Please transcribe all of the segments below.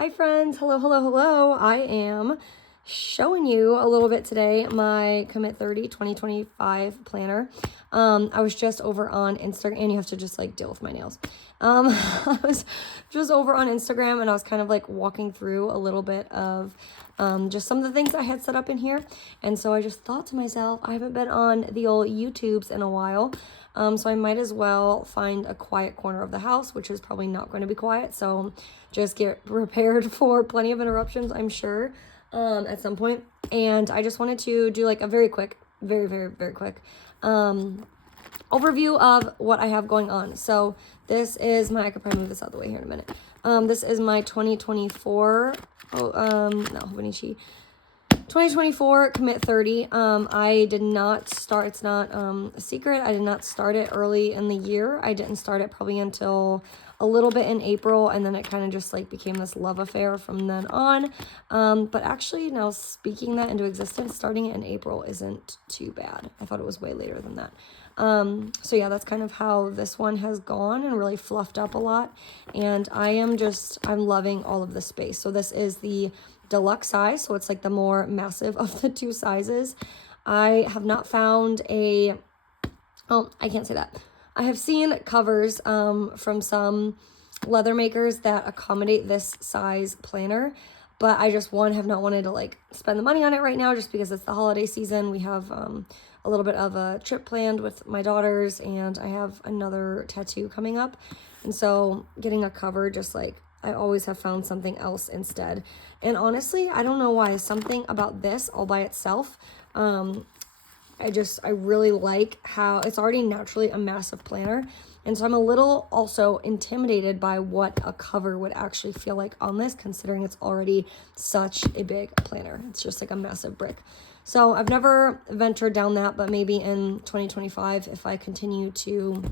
Hi friends, hello, hello, hello. I am showing you a little bit today my Commit30 2025 planner. I was just over on Instagram, and you have to just like deal with my nails. I was just over on Instagram and I was kind of like walking through a little bit of just some of the things I had set up in here. And so I just thought to myself, I haven't been on the old YouTubes in a while. So I might as well find a quiet corner of the house, which is probably not going to be quiet. So just get prepared for plenty of interruptions, I'm sure, at some point. And I just wanted to do like a very quick, very quick overview of what I have going on. So this is my, I could probably move this out of the way here in a minute. This is my 2024, 2024 Commit30. I did not start, it's not a secret, I did not start it early in the year. I didn't start it probably until a little bit in April, and then it kind of just like became this love affair from then on. But actually now speaking that into existence, starting it in April isn't too bad. I thought it was way later than that. So yeah, that's kind of how this one has gone and really fluffed up a lot. And I'm loving all of the space. So this is the deluxe size, so it's like the more massive of the two sizes. I have not found I can't say that. I have seen covers from some leather makers that accommodate this size planner, but I just have not wanted to like spend the money on it right now just because it's the holiday season. We have a little bit of a trip planned with my daughters, and I have another tattoo coming up, and so getting a cover, just like I always have found something else instead. And honestly, I don't know why, something about this all by itself, I really like how it's already naturally a massive planner. And so I'm a little also intimidated by what a cover would actually feel like on this, considering it's already such a big planner. It's just like a massive brick. So I've never ventured down that, but maybe in 2025, if I continue to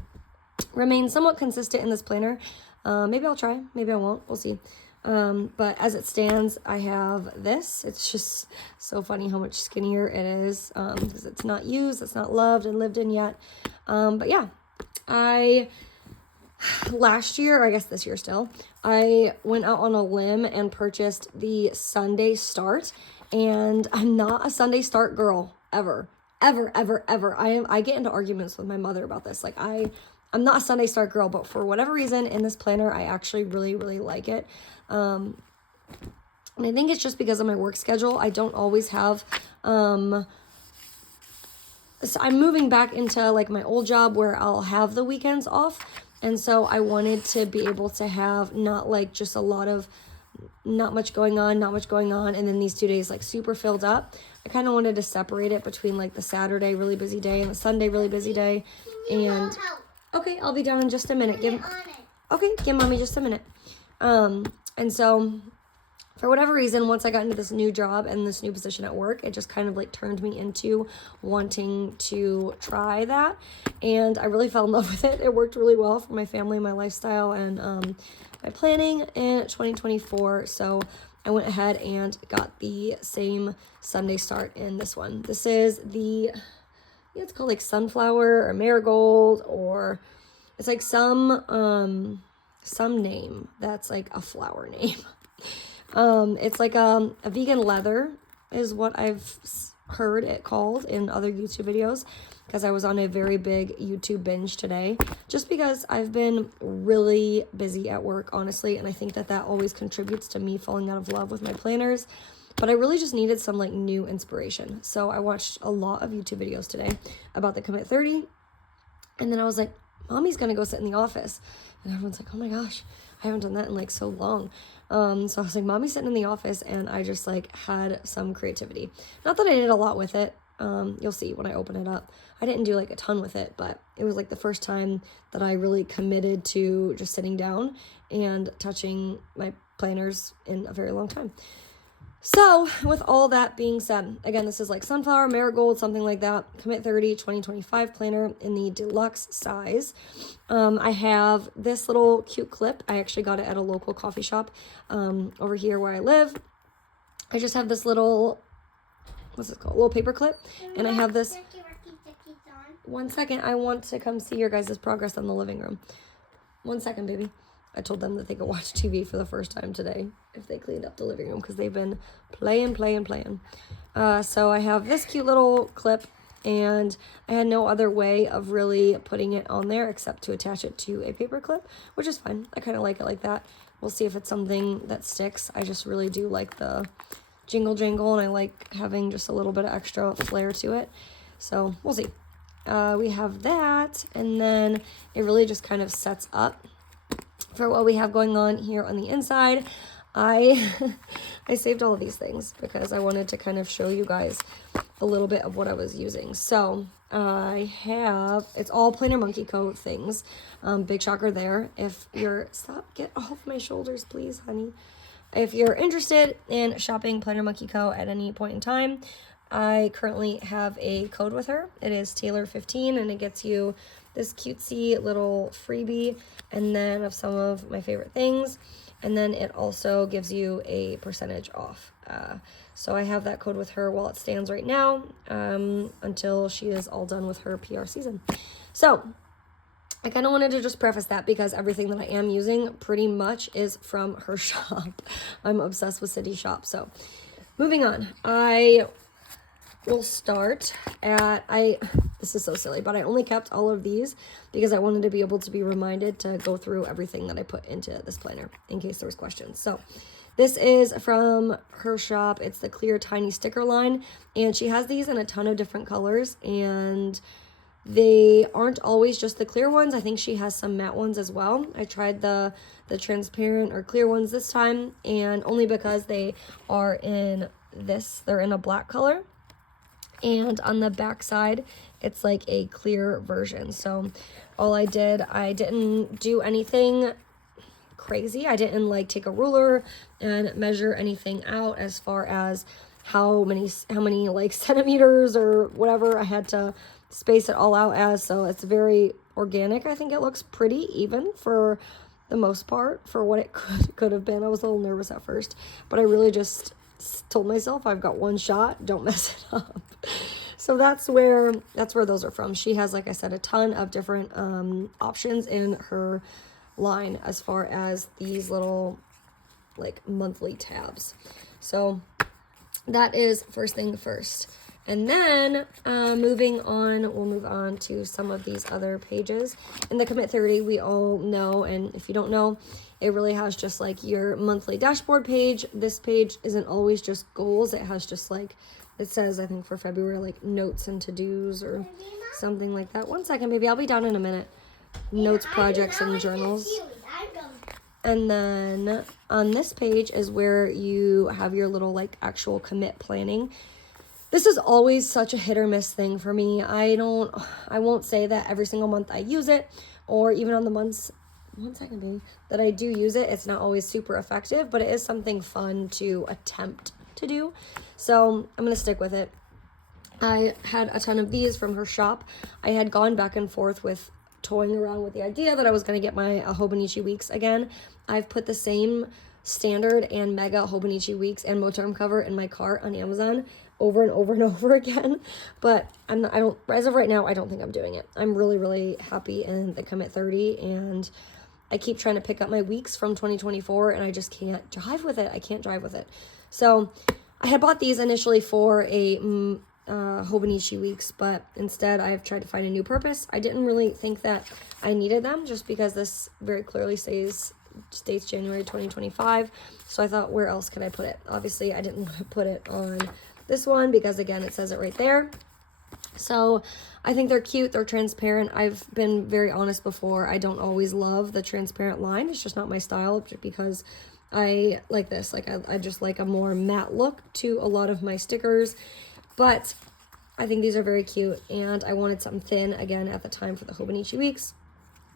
remain somewhat consistent in this planner, maybe I'll try, maybe I won't, we'll see. But as it stands, I have this. It's just so funny how much skinnier it is, because it's not used, it's not loved and lived in yet. But yeah, last year, or I guess this year still, I went out on a limb and purchased the Sunday Start, and I'm not a Sunday Start girl, ever. I get into arguments with my mother about this. Like I'm not a Sunday Start girl, but for whatever reason in this planner, I actually really like it. And I think it's just because of my work schedule. I don't always have, so I'm moving back into like my old job where I'll have the weekends off. And so I wanted to be able to have not like just not much going on. And then these 2 days like super filled up. I kind of wanted to separate it between like the Saturday really busy day and the Sunday really busy day. And okay, I'll be down in just a minute. Give mommy just a minute. And so for whatever reason, once I got into this new job and this new position at work, it just kind of like turned me into wanting to try that. And I really fell in love with it. It worked really well for my family, my lifestyle, and my planning in 2024. So I went ahead and got the same Sunday Start in this one. This is it's called like sunflower or marigold, or it's like some name that's like a flower name. It's like a vegan leather is what I've heard it called in other YouTube videos, because I was on a very big YouTube binge today, just because I've been really busy at work, honestly, and I think that always contributes to me falling out of love with my planners. But I really just needed some like new inspiration. So I watched a lot of YouTube videos today about the Commit30, and then I was like, mommy's gonna go sit in the office. And everyone's like, oh my gosh, I haven't done that in like so long. So I was like, mommy's sitting in the office, and I just like had some creativity. Not that I did a lot with it. You'll see when I open it up. I didn't do like a ton with it, but it was like the first time that I really committed to just sitting down and touching my planners in a very long time. So with all that being said, again, this is like sunflower, marigold, something like that. Commit30 2025 planner in the deluxe size. I have this little cute clip. I actually got it at a local coffee shop over here where I live. I just have this little, what's it called? Little paper clip. And I have this. One second. I want to come see your guys' progress in the living room. 1 second, baby. I told them that they could watch TV for the first time today if they cleaned up the living room, because they've been playing. So I have this cute little clip, and I had no other way of really putting it on there except to attach it to a paper clip, which is fine. I kind of like it like that. We'll see if it's something that sticks. I just really do like the jingle jangle, and I like having just a little bit of extra flair to it. So we'll see. We have that, and then it really just kind of sets up for what we have going on here on the inside. I saved all of these things because I wanted to kind of show you guys a little bit of what I was using. So I have, it's all Planner Monkey Co. things. Big shocker there. If you're, stop, get off my shoulders, please, honey. If you're interested in shopping Planner Monkey Co. at any point in time, I currently have a code with her. It is Taylor15, and it gets you this cutesy little freebie, and then of some of my favorite things. And then it also gives you a percentage off. So I have that code with her while it stands right now, until she is all done with her PR season. So I kind of wanted to just preface that because everything that I am using pretty much is from her shop. I'm obsessed with City Shop. So moving on, I will start at, this is so silly, but I only kept all of these because I wanted to be able to be reminded to go through everything that I put into this planner in case there was questions. So this is from her shop. It's the clear tiny sticker line, and she has these in a ton of different colors, and they aren't always just the clear ones. I think she has some matte ones as well. I tried the transparent or clear ones this time, and only because they are in this, they're in a black color. And on the back side, it's like a clear version. So all I didn't do anything crazy. I didn't like take a ruler and measure anything out as far as how many like centimeters or whatever I had to space it all out as. So it's very organic. I think it looks pretty even for the most part for what it could have been. I was a little nervous at first, but I really just told myself I've got one shot, don't mess it up. So that's where those are from. She has, like I said, a ton of different options in her line as far as these little like monthly tabs. So that is first thing first. And then moving on, we'll move on to some of these other pages. In the Commit30, we all know, and if you don't know, it really has just like your monthly dashboard page. This page isn't always just goals. It has just like, it says, I think for February, like notes and to-dos or something like that. One second, baby, I'll be down in a minute. Notes, projects, and journals. And then on this page is where you have your little like actual commit planning. This is always such a hit or miss thing for me. I won't say that every single month I use it, or even on the months, one second, baby, that I do use it, it's not always super effective, but it is something fun to attempt to do. So I'm going to stick with it. I had a ton of these from her shop. I had gone back and forth with toying around with the idea that I was going to get my Hobonichi Weeks again. I've put the same standard and mega Hobonichi Weeks and Moterm cover in my cart on Amazon over and over and over again, but as of right now, I don't think I'm doing it. I'm really, really happy in the Commit30, and I keep trying to pick up my weeks from 2024, and I just can't drive with it. I can't drive with it. So I had bought these initially for a Hobonichi Weeks, but instead I've tried to find a new purpose. I didn't really think that I needed them just because this very clearly states January 2025. So I thought, where else could I put it? Obviously, I didn't want to put it on this one because, again, it says it right there. So I think they're cute. They're transparent. I've been very honest before. I don't always love the transparent line. It's just not my style because I like this. Like I just like a more matte look to a lot of my stickers. But I think these are very cute, and I wanted something thin again at the time for the Hobonichi Weeks.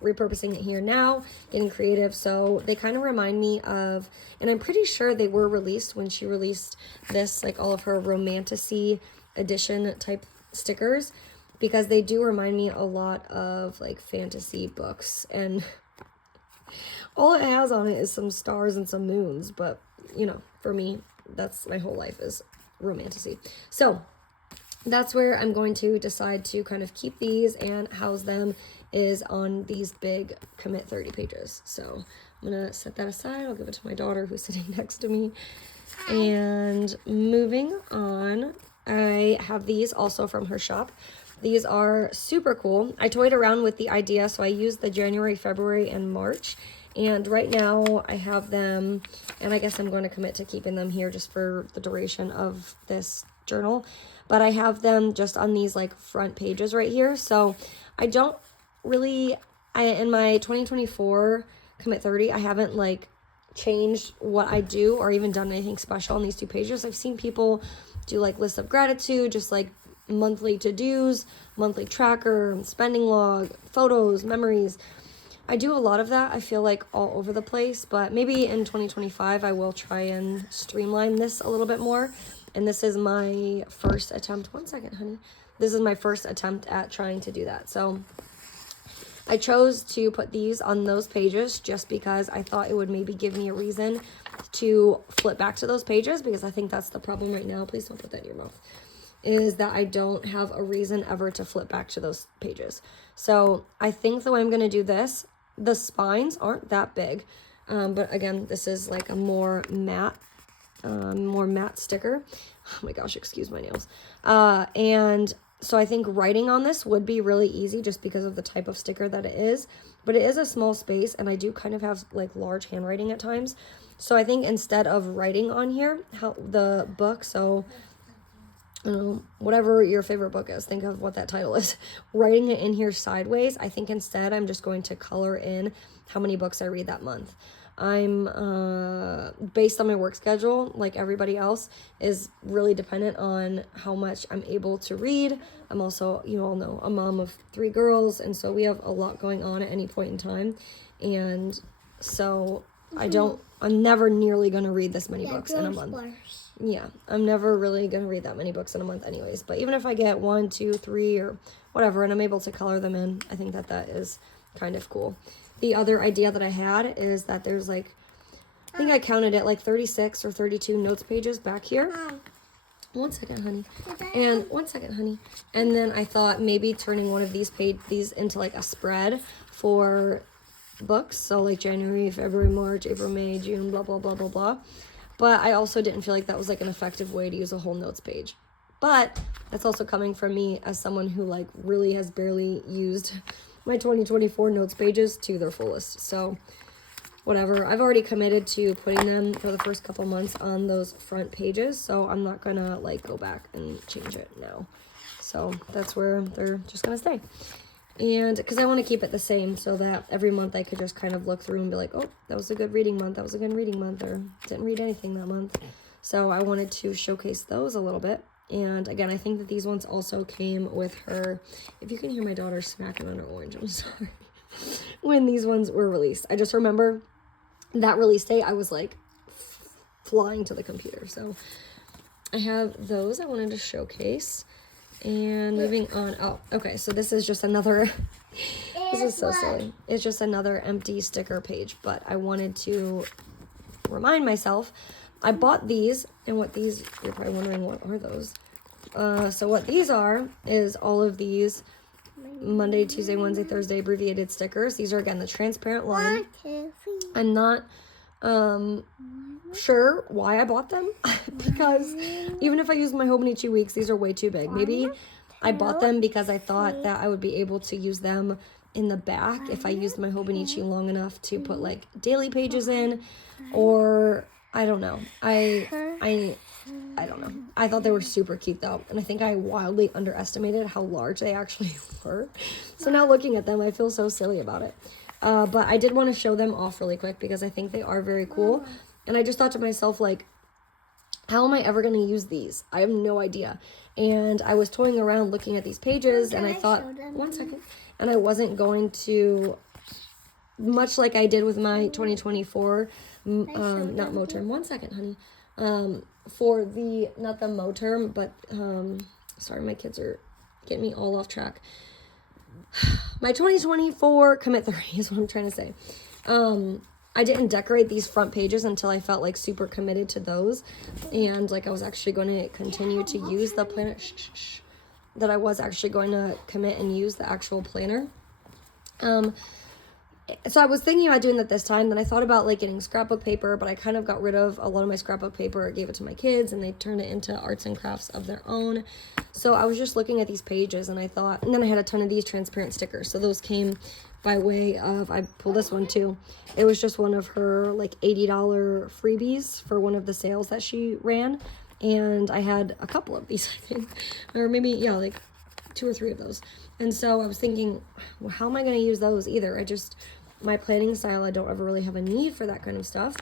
Repurposing it here now, getting creative. So they kind of remind me of, and I'm pretty sure they were released when she released this, like all of her romantasy edition type stickers, because they do remind me a lot of like fantasy books, and all it has on it is some stars and some moons, but you know, for me, that's my whole life is romantasy. So that's where I'm going to decide to kind of keep these and house them, is on these big Commit30 pages. So I'm gonna set that aside. I'll give it to my daughter who's sitting next to me. And moving on, I have these also from her shop. These are super cool. I toyed around with the idea, so I used the January, February, and March. And right now I have them, and I guess I'm going to commit to keeping them here just for the duration of this journal. But I have them just on these like front pages right here. So I don't really, in my 2024 Commit 30, I haven't like changed what I do or even done anything special on these two pages. I've seen people do like lists of gratitude, just like monthly to-dos, monthly tracker, spending log, photos, memories. I do a lot of that, I feel like, all over the place, but maybe in 2025 I will try and streamline this a little bit more. And this is my first attempt. One second, honey. This is my first attempt at trying to do that. So I chose to put these on those pages just because I thought it would maybe give me a reason to flip back to those pages, because I think that's the problem right now. Please don't put that in your mouth. Is that I don't have a reason ever to flip back to those pages. So I think the way I'm going to do this, the spines aren't that big. But again, this is like a more matte sticker. Oh my gosh, excuse my nails. And so I think writing on this would be really easy just because of the type of sticker that it is. But it is a small space, and I do kind of have like large handwriting at times. So I think instead of writing on here, the book, so whatever your favorite book is, think of what that title is, writing it in here sideways, I think instead I'm just going to color in how many books I read that month. I'm based on my work schedule, like everybody else, is really dependent on how much I'm able to read. I'm also, you all know, a mom of 3 girls, and so we have a lot going on at any point in time. And so I'm never nearly going to read this many books in a month. Yeah, I'm never really going to read that many books in a month anyways. But even if I get 1, 2, 3, or whatever, and I'm able to color them in, I think that is kind of cool. The other idea that I had is that there's like, I think I counted it like 36 or 32 notes pages back here. One second, honey. And then I thought maybe turning one of these into like a spread for books. So like January, February, March, April, May, June, blah, blah, blah, blah, blah. But I also didn't feel like that was like an effective way to use a whole notes page. But that's also coming from me as someone who like really has barely used my 2024 notes pages to their fullest. So whatever, I've already committed to putting them for the first couple months on those front pages. So I'm not gonna like go back and change it now. So that's where they're just gonna stay. And because I want to keep it the same so that every month I could just kind of look through and be like, oh, that was a good reading month. That was a good reading month, or didn't read anything that month. So I wanted to showcase those a little bit. And again, I think that these ones also came with her. If you can hear my daughter smacking on her orange, I'm sorry. When these ones were released, I just remember that release date, I was like flying to the computer. So I have those I wanted to showcase. And moving on. Oh, okay. So this is just another. This is so silly. It's just another empty sticker page. But I wanted to remind myself. I bought these, and what these, you're probably wondering, what are those? So what these are is all of these Monday, Tuesday, Wednesday, Thursday abbreviated stickers. These are, again, the transparent line. I'm not sure why I bought them because even if I use my Hobonichi weeks, these are way too big. Maybe I bought them because I thought that I would be able to use them in the back if I used my Hobonichi long enough to put like daily pages in, or I don't know. I don't know. I thought they were super cute though, and I think I wildly underestimated how large they actually were. So now looking at them, I feel so silly about it. But I did want to show them off really quick because I think they are very cool. And I just thought to myself, like, how am I ever going to use these? I have no idea. And I was toying around looking at these pages, and I thought, one second, and I wasn't going to, much like I did with my 2024, not Moterm, one second, honey, for the, not the Moterm, but, sorry, my kids are getting me all off track. My 2024 Commit 30 is what I'm trying to say. I didn't decorate these front pages until I felt like super committed to those, and like I was actually going to continue to use the planner, that I was actually going to commit and use the actual planner. so I was thinking about doing that this time. Then I thought about like getting scrapbook paper, but I kind of got rid of a lot of my scrapbook paper. I gave it to my kids and they turned it into arts and crafts of their own. So I was just looking at these pages and I thought, and then I had a ton of these transparent stickers. So those came by way of, I pulled this one too. It was just one of her like $80 freebies for one of the sales that she ran. And I had a couple of these, I think, or maybe, yeah, like 2 or 3 of those. And so I was thinking, well, how am I going to use those either? My planning style, I don't ever really have a need for that kind of stuff.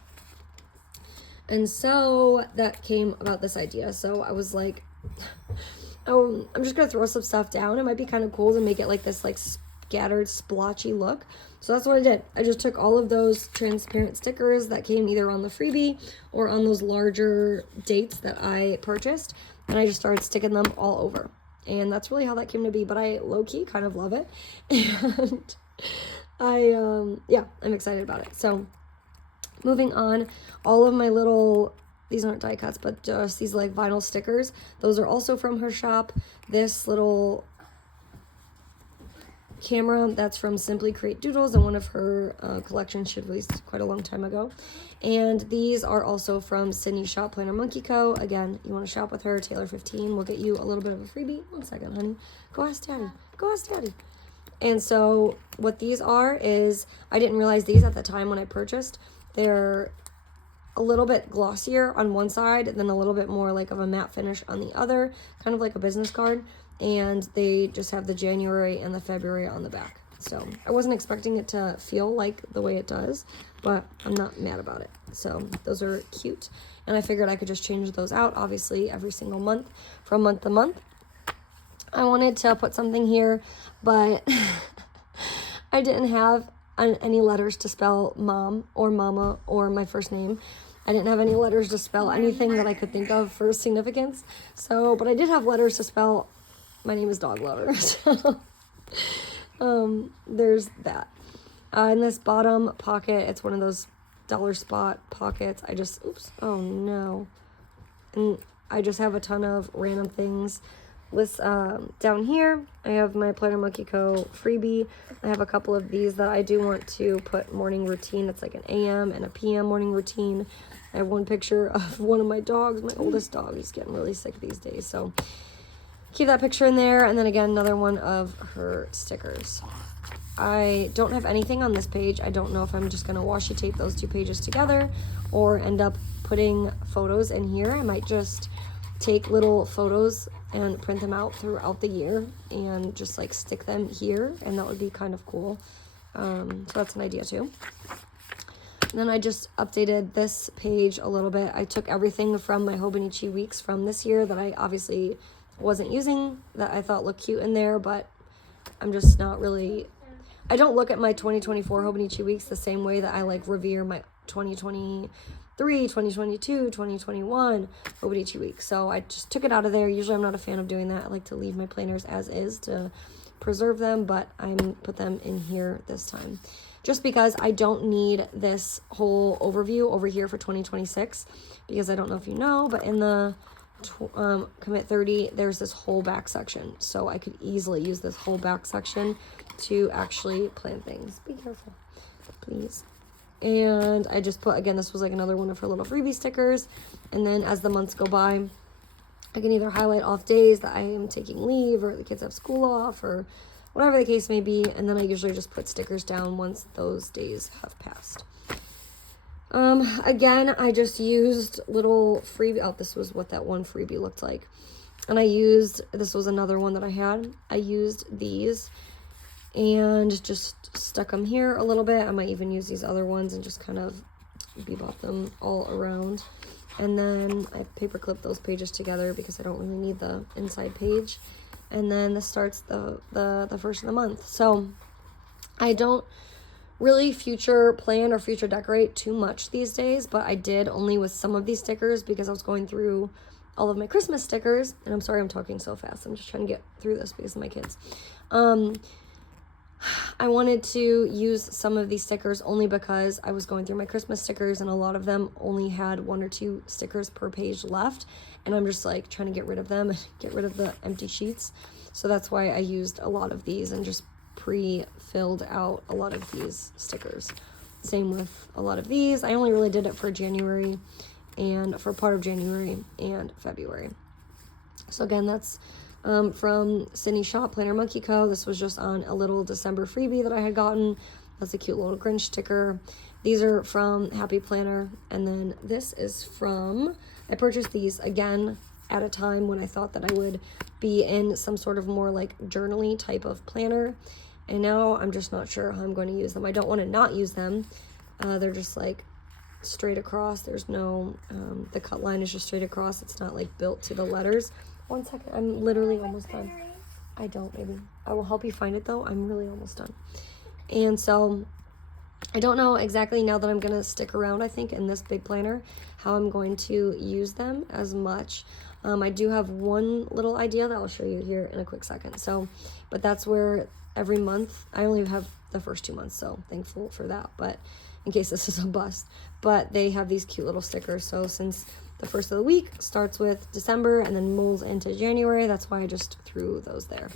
And so that came about this idea. So I was like, oh, I'm just going to throw some stuff down. It might be kind of cool to make it like this like scattered splotchy look. So that's what I did. I just took all of those transparent stickers that came either on the freebie or on those larger dates that I purchased. And I just started sticking them all over. And that's really how that came to be. But I low-key kind of love it. And yeah, I'm excited about it. So moving on, all of my little, these aren't die cuts, but just these like vinyl stickers, those are also from her shop. This little camera, that's from Simply Create Doodles, and one of her collections she released quite a long time ago. And these are also from Sydney's shop, Planner Monkey Co. Again, you want to shop with her, Taylor15 will get you a little bit of a freebie. One second, honey. Go ask Daddy. Go ask Daddy. And so what these are is, I didn't realize these at the time when I purchased. They're a little bit glossier on one side, and then a little bit more like of a matte finish on the other, kind of like a business card. And they just have the January and the February on the back. So I wasn't expecting it to feel like the way it does, but I'm not mad about it. So those are cute. And I figured I could just change those out, obviously, every single month from month to month. I wanted to put something here, but I didn't have any letters to spell mom or mama or my first name. I didn't have any letters to spell anything that I could think of for significance. So, but I did have letters to spell my name is Dog Lover. So, there's that. In this bottom pocket, it's one of those dollar spot pockets. Oops, oh no. And I just have a ton of random things. Down here, I have my Planner Monkey Co. freebie. I have a couple of these that I do want to put morning routine. It's like an AM and a PM morning routine. I have one picture of one of my dogs, my oldest dog. He's getting really sick these days, so keep that picture in there. And then again, another one of her stickers. I don't have anything on this page. I don't know if I'm just going to washi tape those 2 pages together or end up putting photos in here. I might just take little photos and print them out throughout the year and just like stick them here, and that would be kind of cool. So that's an idea too. And then I just updated this page a little bit. I took everything from my Hobonichi weeks from this year that I obviously wasn't using, that I thought looked cute in there, but I'm just not really, I don't look at my 2024 Hobonichi weeks the same way that I like revere my 2023, 2022, 2021 Hobonichi weeks. So I just took it out of there. Usually I'm not a fan of doing that. I like to leave my planners as is to preserve them, but I put them in here this time just because I don't need this whole overview over here for 2026, because I don't know if you know, but in the Commit30, there's this whole back section, so I could easily use this whole back section to actually plan things. Be careful, please. And I just put, again, this was like another one of her little freebie stickers, and then as the months go by, I can either highlight off days that I am taking leave, or the kids have school off, or whatever the case may be, and then I usually just put stickers down once those days have passed. Again, I just used little freebie. Oh, this was what that one freebie looked like. And this was another one that I had. I used these and just stuck them here a little bit. I might even use these other ones and just kind of bebop them all around. And then I paper clipped those pages together because I don't really need the inside page. And then this starts the first of the month. So I don't really future plan or future decorate too much these days, but I did only with some of these stickers because I was going through all of my Christmas stickers. And I'm sorry I'm talking so fast. I'm just trying to get through this because of my kids. I wanted to use some of these stickers only because I was going through my Christmas stickers and a lot of them only had 1 or 2 stickers per page left, and I'm just like trying to get rid of them and get rid of the empty sheets. So that's why I used a lot of these and just pre-filled out a lot of these stickers. Same with a lot of these. I only really did it for January and for part of January and February. So again, that's from Sydney Shop Planner Monkey Co. This was just on a little December freebie that I had gotten. That's a cute little Grinch sticker. These are from Happy Planner. And then this is from, I purchased these again at a time when I thought that I would be in some sort of more like journaly type of planner. And now I'm just not sure how I'm going to use them. I don't want to not use them. They're just like straight across. There's no, the cut line is just straight across. It's not like built to the letters. One second, I'm literally almost done. I don't, maybe. I will help you find it though. I'm really almost done. And so I don't know exactly, now that I'm going to stick around, I think, in this big planner, how I'm going to use them as much. I do have one little idea that I'll show you here in a quick second. So, but that's where every month, I only have the first 2 months, so thankful for that, but in case this is a bust. But they have these cute little stickers. So since the first of the week starts with December and then molds into January, that's why I just threw those there.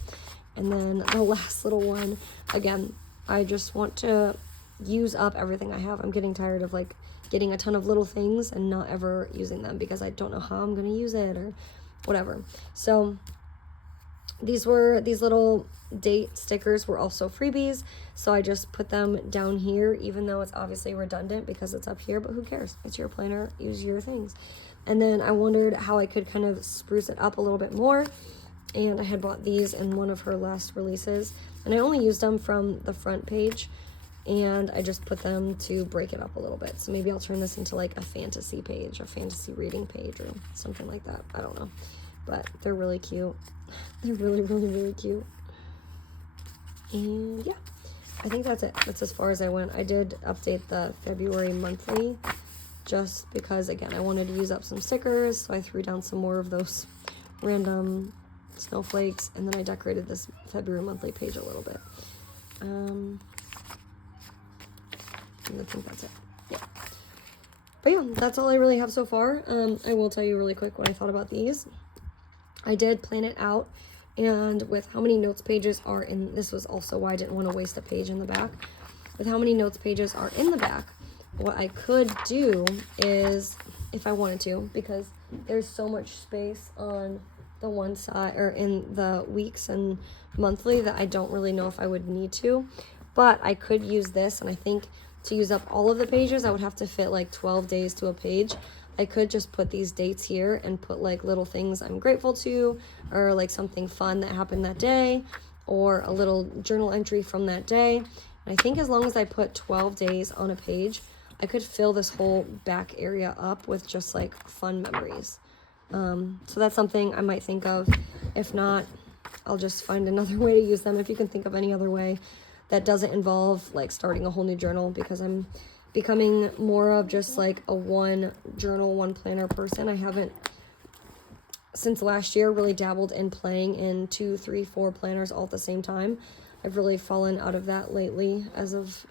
And then the last little one, again, I just want to use up everything I have. I'm getting tired of like getting a ton of little things and not ever using them because I don't know how I'm going to use it or whatever. So these little date stickers were also freebies. So I just put them down here, even though it's obviously redundant because it's up here, but who cares? It's your planner, use your things. And then I wondered how I could kind of spruce it up a little bit more. And I had bought these in one of her last releases. And I only used them from the front page. And I just put them to break it up a little bit. So maybe I'll turn this into like a fantasy page, a fantasy reading page or something like that. I don't know. But they're really cute. They're really, really, really cute. And yeah, I think that's it. That's as far as I went. I did update the February monthly just because, again, I wanted to use up some stickers. So I threw down some more of those random snowflakes. And then I decorated this February monthly page a little bit. I think that's it. Yeah. But yeah, that's all I really have so far. I will tell you really quick what I thought about these. I did plan it out, and with how many notes pages are in, this was also why I didn't want to waste a page in the back. With how many notes pages are in the back, what I could do is, if I wanted to, because there's so much space on the one side, or in the weeks and monthly, that I don't really know if I would need to. But I could use this, and I think to use up all of the pages, I would have to fit like 12 days to a page. I could just put these dates here and put like little things I'm grateful to, or like something fun that happened that day, or a little journal entry from that day. And I think as long as I put 12 days on a page, I could fill this whole back area up with just like fun memories. So that's something I might think of. If not, I'll just find another way to use them. If you can think of any other way that doesn't involve like starting a whole new journal, because I'm becoming more of just like a one journal, one planner person. I haven't, since last year, really dabbled in playing in 2, 3, 4 planners all at the same time. I've really fallen out of that lately as of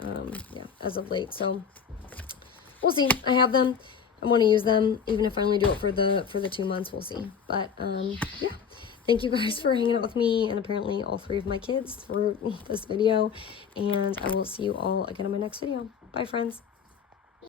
late. So we'll see. I have them. I want to use them, even if I only do it for the 2 months. We'll see. But yeah. Thank you guys for hanging out with me, and apparently all 3 of my kids for this video. And I will see you all again in my next video. Bye, friends.